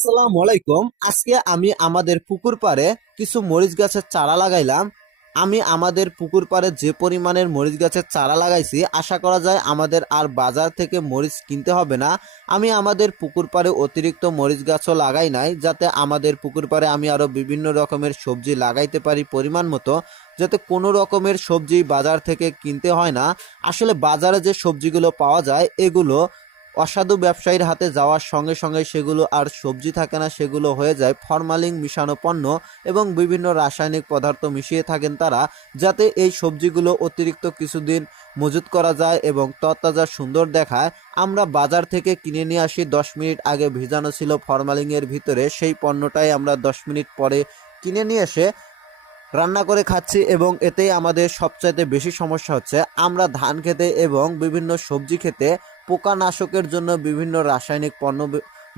আসসালামু আলাইকুম। আজকে আমি আমাদের পুকুর পাড়ে কিছু মরিচ গাছের চারা লাগাইলাম। আমি আমাদের পুকুর পাড়ে যে পরিমাণের মরিচ গাছের চারা লাগাইছি, আশা করা যায় আমাদের আর বাজার থেকে মরিচ কিনতে হবে না। আমি আমাদের পুকুর পাড়ে অতিরিক্ত মরিচ গাছও লাগাই নাই, যাতে আমাদের পুকুর পাড়ে আমি আরো বিভিন্ন রকমের সবজি লাগাইতে পারি পরিমাণ মতো, যাতে কোনো রকমের সবজি বাজার থেকে কিনতে হয় না। আসলে বাজারে যে সবজিগুলো পাওয়া যায় এগুলো অসাধু ব্যবসায়ীর হাতে যাওয়ার সঙ্গে সঙ্গে সেগুলো আর সবজি থাকে না, সেগুলো হয়ে যায় ফরমালিন মিশানো পণ্য এবং বিভিন্ন রাসায়নিক পদার্থ মিশিয়ে থাকেন তারা, যাতে এই সবজিগুলো অতিরিক্ত কিছুদিন মজুত করা যায় এবং তরতাজা সুন্দর দেখায়। আমরা বাজার থেকে কিনে নিয়ে আসি, 10 মিনিট আগে ভিজানো ছিল ফরমালিনের ভিতরে, সেই পণ্যটাই আমরা 10 মিনিট পরে কিনে নিয়ে এসে রান্না করে খাচ্ছি এবং এতেই আমাদের সবচাইতে বেশি সমস্যা হচ্ছে। আমরা ধান খেতে এবং বিভিন্ন সবজি খেতে পোকানাশকের জন্য বিভিন্ন রাসায়নিক পণ্য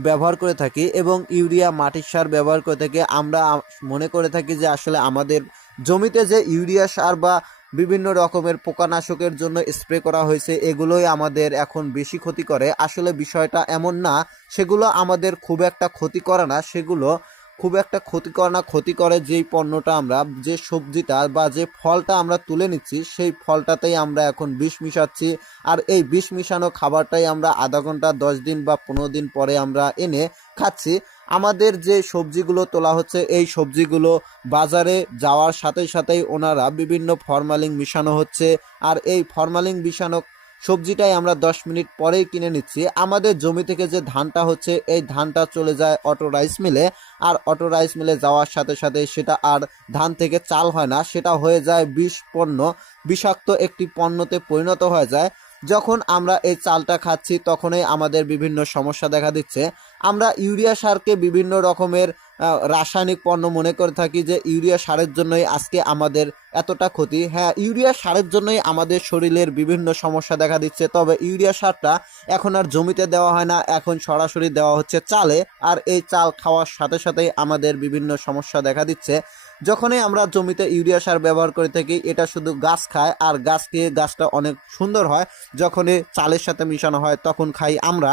ব্যবহার করে থাকি এবং ইউরিয়া মাটির সার ব্যবহার করে থাকি। আমরা মনে করে থাকি যে আসলে আমাদের জমিতে যে ইউরিয়া সার বা বিভিন্ন রকমের পোকানাশকের জন্য স্প্রে করা হয়েছে এগুলোই আমাদের এখন বেশি ক্ষতি করে। আসলে বিষয়টা এমন না, সেগুলো আমাদের খুব একটা ক্ষতি করে না, সেগুলো খুব একটা ক্ষতি করে না। ক্ষতি করে যেই পণ্যটা আমরা, যে সবজিটা বা যে ফলটা আমরা তুলে নিচ্ছি, সেই ফলটাতেই আমরা এখন বিষ মিশাচ্ছি। আর এই বিষ মিশানো খাবারটাই আমরা আধা ঘন্টা 10 দিন বা 15 দিন পরে আমরা এনে খাচ্ছি। আমাদের যে সবজিগুলো তোলা হচ্ছে এই সবজিগুলো বাজারে যাওয়ার সাথে সাথেই ওনারা বিভিন্ন ফরমালিন মিশানো হচ্ছে, আর এই ফরমালিন মিশানো সবজিটাই আমরা 10 মিনিট পরেই কিনে নিচ্ছি। আমাদের জমি থেকে যে ধানটা হচ্ছে এই ধানটা চলে যায় অটো রাইস মিলে, আর অটো রাইস মিলে যাওয়ার সাথে সাথে সেটা আর ধান থেকে চাল হয় না, সেটা হয়ে যায় বিষ পণ্য, বিষাক্ত একটি পণ্যতে পরিণত হয়ে যায়। যখন আমরা এই চালটা খাচ্ছি তখনই আমাদের বিভিন্ন সমস্যা দেখা দিচ্ছে। আমরা ইউরিয়া সারকে বিভিন্ন রকমের রাসায়নিক পণ্য মনে করে থাকি যে ইউরিয়া সারের জন্যই আজকে আমাদের এতটা ক্ষতি। হ্যাঁ, ইউরিয়া সারের জন্যই আমাদের শরীরের বিভিন্ন সমস্যা দেখা দিচ্ছে, তবে ইউরিয়া সারটা এখন আর জমিতে দেওয়া হয় না, এখন সরাসরি দেওয়া হচ্ছে চালে, আর এই চাল খাওয়ার সাথে সাথেই আমাদের বিভিন্ন সমস্যা দেখা দিচ্ছে। যখনই আমরা জমিতে ইউরিয়া সার ব্যবহার করে থাকি, এটা শুধু গাছ খায়, আর গাছ খেয়ে গাছটা অনেক সুন্দর হয়। যখনই চালের সাথে মিশানো হয় তখন খাই আমরা।